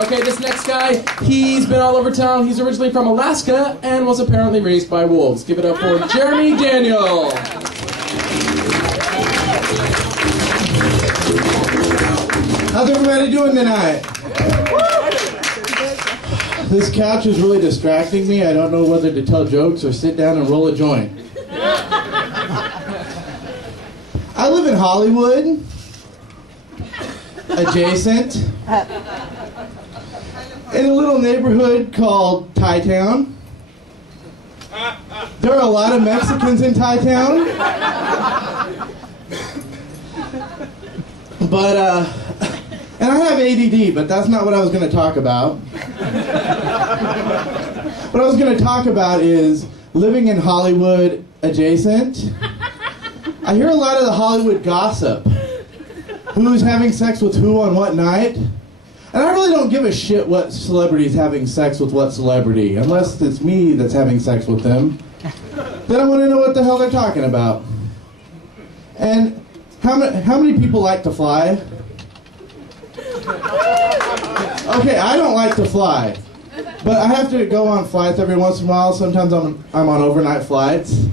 Okay, this next guy, he's been all over town. He's originally from Alaska and was apparently raised by wolves. Give it up for Jeremy Daniel. How's everybody doing tonight? This couch is really distracting me. I don't know whether to tell jokes or sit down and roll a joint. I live in Hollywood, adjacent, in a little neighborhood called Thai Town. There are a lot of Mexicans in Thai Town. And I have ADD, but that's not what I was going to talk about. What I was going to talk about is living in Hollywood adjacent. I hear a lot of the Hollywood gossip. Who's having sex with who on what night? And I really don't give a shit what celebrity's having sex with what celebrity, unless it's me that's having sex with them. Then I want to know what the hell they're talking about. And how many people like to fly? Okay, I don't like to fly, but I have to go on flights every once in a while. Sometimes I'm on overnight flights,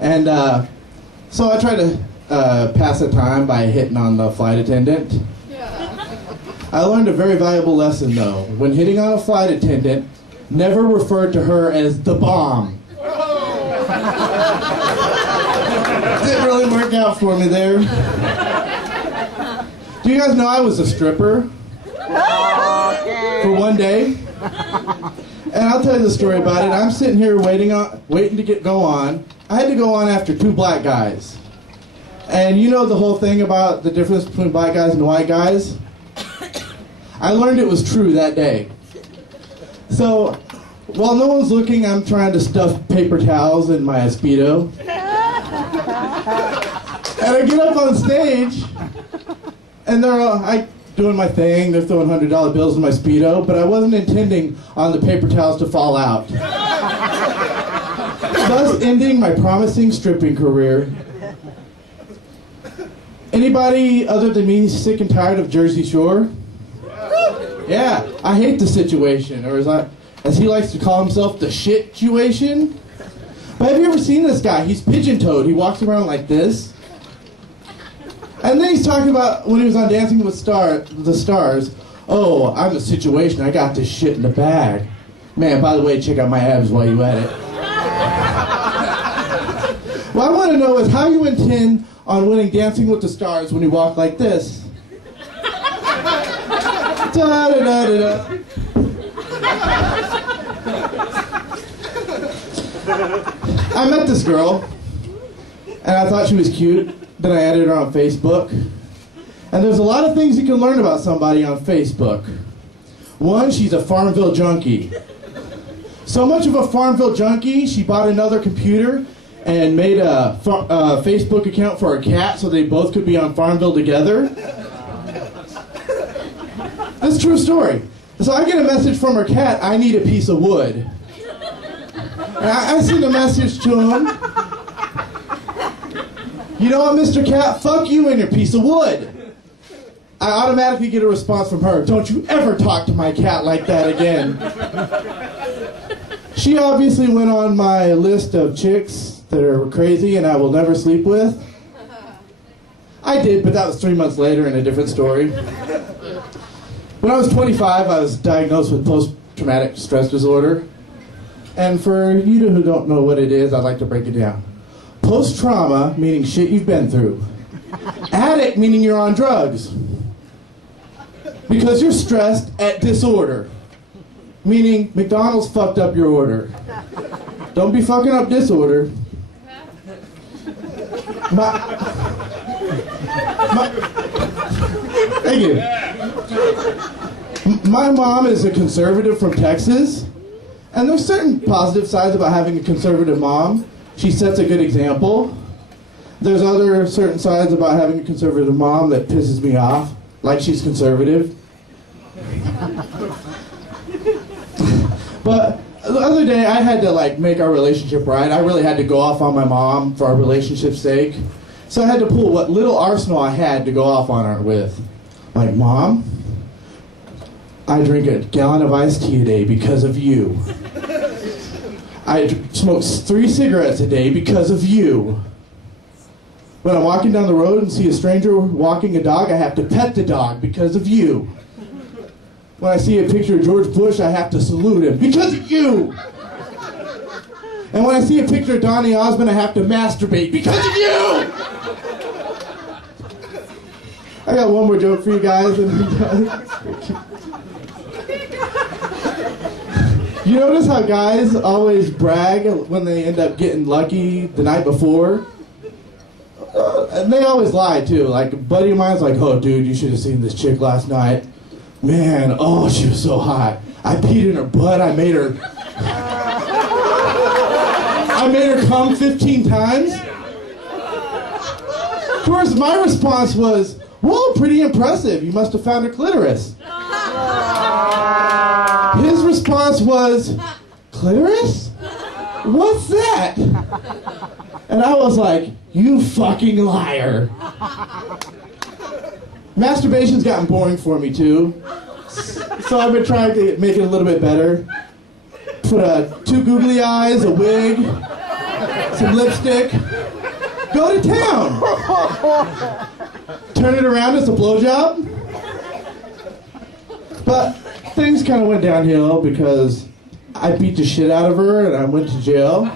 and so I try to pass the time by hitting on the flight attendant. I learned a very valuable lesson, though. When hitting on a flight attendant, never refer to her as the bomb. Didn't really work out for me there. Do you guys know I was a stripper for one day? And I'll tell you the story about it. I'm sitting here waiting to go on. I had to go on after two black guys. And you know the whole thing about the difference between black guys and white guys? I learned it was true that day. So, while no one's looking, I'm trying to stuff paper towels in my Speedo. And I get up on stage, and they're all doing my thing. They're throwing $100 bills in my Speedo, but I wasn't intending on the paper towels to fall out. Thus ending my promising stripping career. Anybody other than me sick and tired of Jersey Shore? Yeah, I hate the situation, or as he likes to call himself, the shit-tuation. But have you ever seen this guy? He's pigeon-toed. He walks around like this. And then he's talking about when he was on Dancing with the Stars. Oh, I'm the situation. I got this shit in the bag. Man, by the way, check out my abs while you at it. What I want to know is how you intend on winning Dancing with the Stars when you walk like this. Da, da, da, da, da. I met this girl, and I thought she was cute. Then I added her on Facebook. And there's a lot of things you can learn about somebody on Facebook. One, she's a Farmville junkie. So much of a Farmville junkie, she bought another computer and made a Facebook account for her cat so they both could be on Farmville together. That's a true story. So I get a message from her cat, I need a piece of wood. And I send a message to him. You know what, Mr. Cat? Fuck you and your piece of wood. I automatically get a response from her. Don't you ever talk to my cat like that again. She obviously went on my list of chicks that are crazy and I will never sleep with. I did, but that was 3 months later in a different story. When I was 25, I was diagnosed with post-traumatic stress disorder. And for you who don't know what it is, I'd like to break it down. Post-trauma, meaning shit you've been through. Addict, meaning you're on drugs. Because you're stressed at disorder. Meaning McDonald's fucked up your order. Don't be fucking up disorder. Thank you. My mom is a conservative from Texas. And there's certain positive sides about having a conservative mom. She sets a good example. There's other certain sides about having a conservative mom that pisses me off, like she's conservative. But the other day I had to make our relationship right. I really had to go off on my mom for our relationship's sake. So I had to pull what little arsenal I had to go off on her with. Like, Mom, I drink a gallon of iced tea a day because of you. I smoke 3 cigarettes a day because of you. When I'm walking down the road and see a stranger walking a dog, I have to pet the dog because of you. When I see a picture of George Bush, I have to salute him because of you. And when I see a picture of Donny Osmond, I have to masturbate because of you. I got one more joke for you guys. You notice how guys always brag when they end up getting lucky the night before? And they always lie too. Like a buddy of mine's like, "Oh dude, you should have seen this chick last night. Man, oh, she was so hot. I peed in her butt. I made her come 15 times." Of course, my response was, "Whoa, pretty impressive. You must have found her clitoris." His response was, "Clitoris? What's that?" And I was like, "You fucking liar." Masturbation's gotten boring for me too. So I've been trying to make it a little bit better. Put 2 googly eyes, a wig, some lipstick. Go to town. Turn it around as a blowjob. But things kind of went downhill because I beat the shit out of her and I went to jail.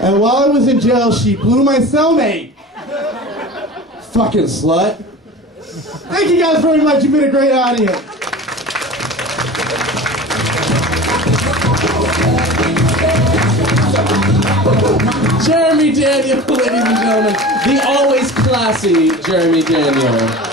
And while I was in jail, she blew my cellmate. Fucking slut. Thank you guys very much. You've been a great audience. Jeremy Daniel, ladies and gentlemen. The always classy Jeremy Daniel.